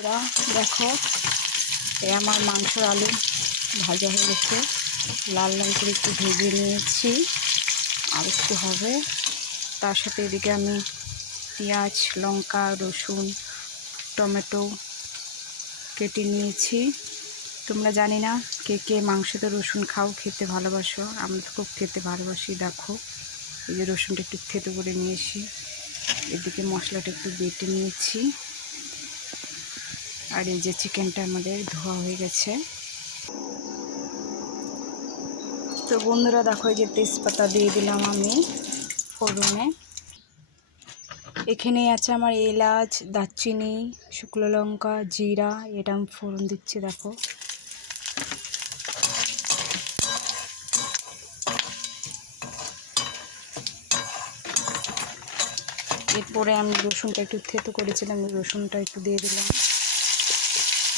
ওরা দেখো, আমার মাংসর আলু ভাজা হয়ে গেছে, লাল লাল করে একটু ভেজে নিয়েছি, আর একটু হবে। তার সাথে এদিকে আমি পেঁয়াজ, লঙ্কা, রসুন, টমেটো কেটে নিয়েছি। তোমরা জানি না কে কে মাংসতে রসুন খাও, খেতে ভালোবাসো, আমি তো খুব খেতে ভালোবাসি। দেখো এই যে রসুনটা একটু থেতো করে নিয়েছি, এদিকে মশলাটা একটু বেটে নিয়েছি, আর এই যে চিকেনটা আমাদের ধোয়া হয়ে গেছে। তো বন্ধুরা দেখো, এই যে তেজপাতা দিয়ে দিলাম আমি ফোড়নে। এখানেই আছে আমার এলাচ, দারচিনি, শুকনো লঙ্কা, জিরা, এটা আমি ফোড়ন দিচ্ছি। দেখো এরপরে আমি রসুনটা একটু থেতো করেছিলাম, রসুনটা একটু দিয়ে দিলাম।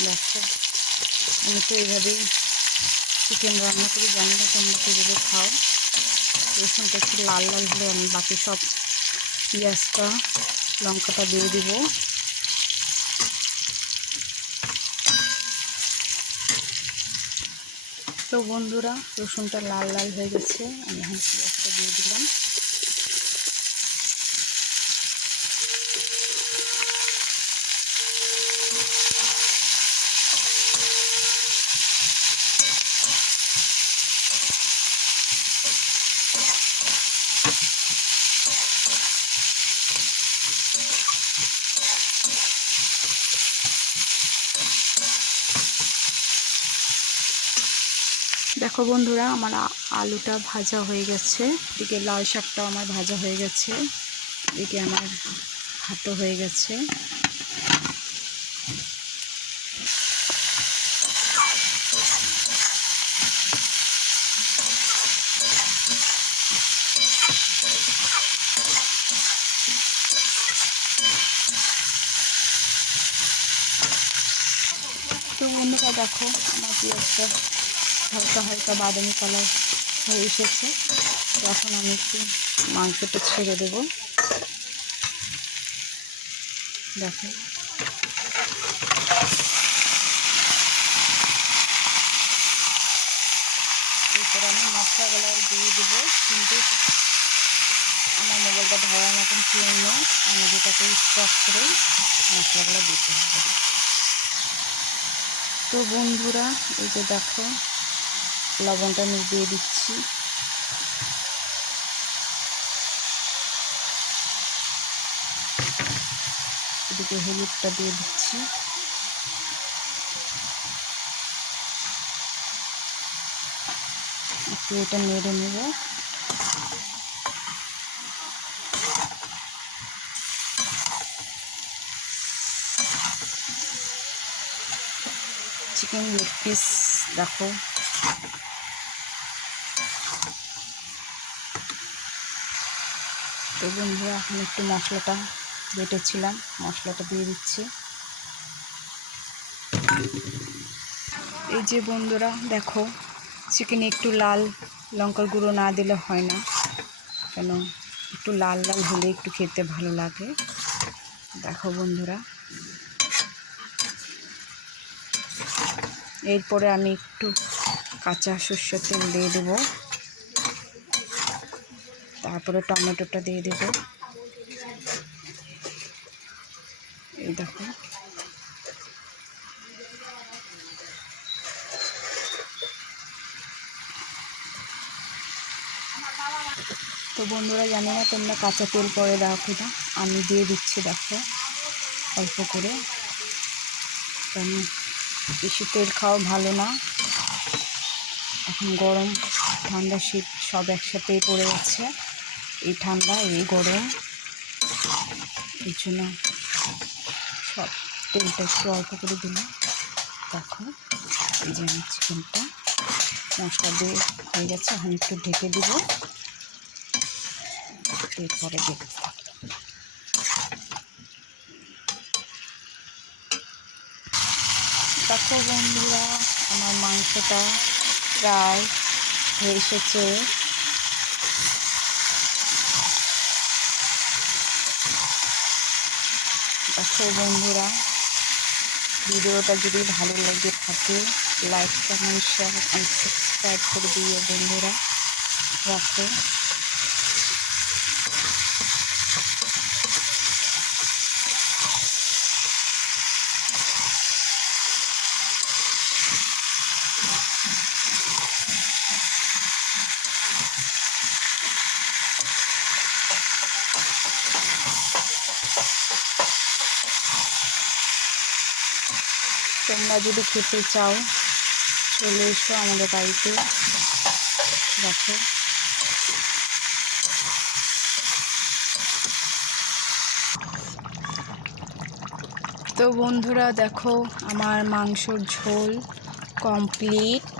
দেখো আমি তো এইভাবেই চিকেন রান্না করি, জানি না তোমরা কীভাবে খাও। রসুনটা একটু লাল লাল হলে আমি বাকি সব পেঁয়াজটা, লঙ্কাটা দিয়ে দিব। তো বন্ধুরা রসুনটা লাল লাল হয়ে গেছে, আমি এখন পেঁয়াজটা দিয়ে দিলাম। দেখো বন্ধুরা আমার আলুটা ভাজা হয়ে গেছে, এদিকে লাল শাকটাও আমার ভাজা হয়ে গেছে, এদিকে আমার ভাতও হয়ে গেছে। তো বন্ধুরা দেখো আমার পেঁয়াজটা হালকা হালকা বাদামি কালার হয়ে এসেছে। তখন আমি একটু মাংসটা ছেড়ে দেবো। দেখো এরপর আমি মশলাগুলো দিয়ে দেবো, কিন্তু আমার মোবাইলটা ধরার মতন কেউ নেই, আমি যেটাকে স্টপ করে মশলাগুলো দিতে হবে। তো বন্ধুরা এই যে দেখো লবণটা আমি দিয়ে দিচ্ছি, এদিকে হলুদটা দিয়ে দিচ্ছি, একটু এটা নেড়ে নেব। চিকেন লেগ পিস দেখো, তো বন্ধুরা এখন একটু মশলাটা বেটেছিলাম, মশলাটা দিয়ে দিচ্ছি। এই যে বন্ধুরা দেখো চিকেনে একটু লাল লঙ্কার গুঁড়ো না দিলে হয় না, কেন একটু লাল লাল হলে একটু খেতে ভালো লাগে। দেখো বন্ধুরা এরপরে আমি একটু কাঁচা সরষের তেল দিয়ে দেবো, তারপরে টমেটোটা দিয়ে দেবো। এই দেখো তো বন্ধুরা জানি না তোমরা কাঁচা তেল পরে দাও কিনা, আমি দিয়ে দিচ্ছি। দেখো অল্প করে, কারণ বেশি তেল খাওয়া ভালো না, এখন গরম ঠান্ডা শীত সব একসাথেই পড়ে যাচ্ছে, এই ঠান্ডা এই গরম, এই জন্য সব তেলটা একটু অল্প করে দিলাম। দেখো এই যে আমি চিকেনটা মশলা দিয়ে হয়ে গেছে, এখন একটু ঢেকে দিব, এরপরে দেখতে থাকবো। দেখো বন্ধুরা আমার মাংসটা প্রায় হয়ে এসেছে। দেখো বন্ধুরা ভিডিওটা যদি ভালো লেগে থাকে like comment share and subscribe করে দিও বন্ধুরা। রাখো। তোমরা যদি খেতে চাও চলে এসো আমাদের বাড়িতে। দেখো তো বন্ধুরা, দেখো আমার মাংসর ঝোল কমপ্লিট।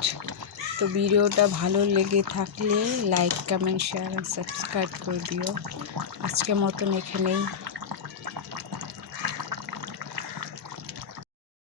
তো ভিডিওটা ভালো লেগে থাকলে like comment share and subscribe করে দিও। আজকের মতন এখানেই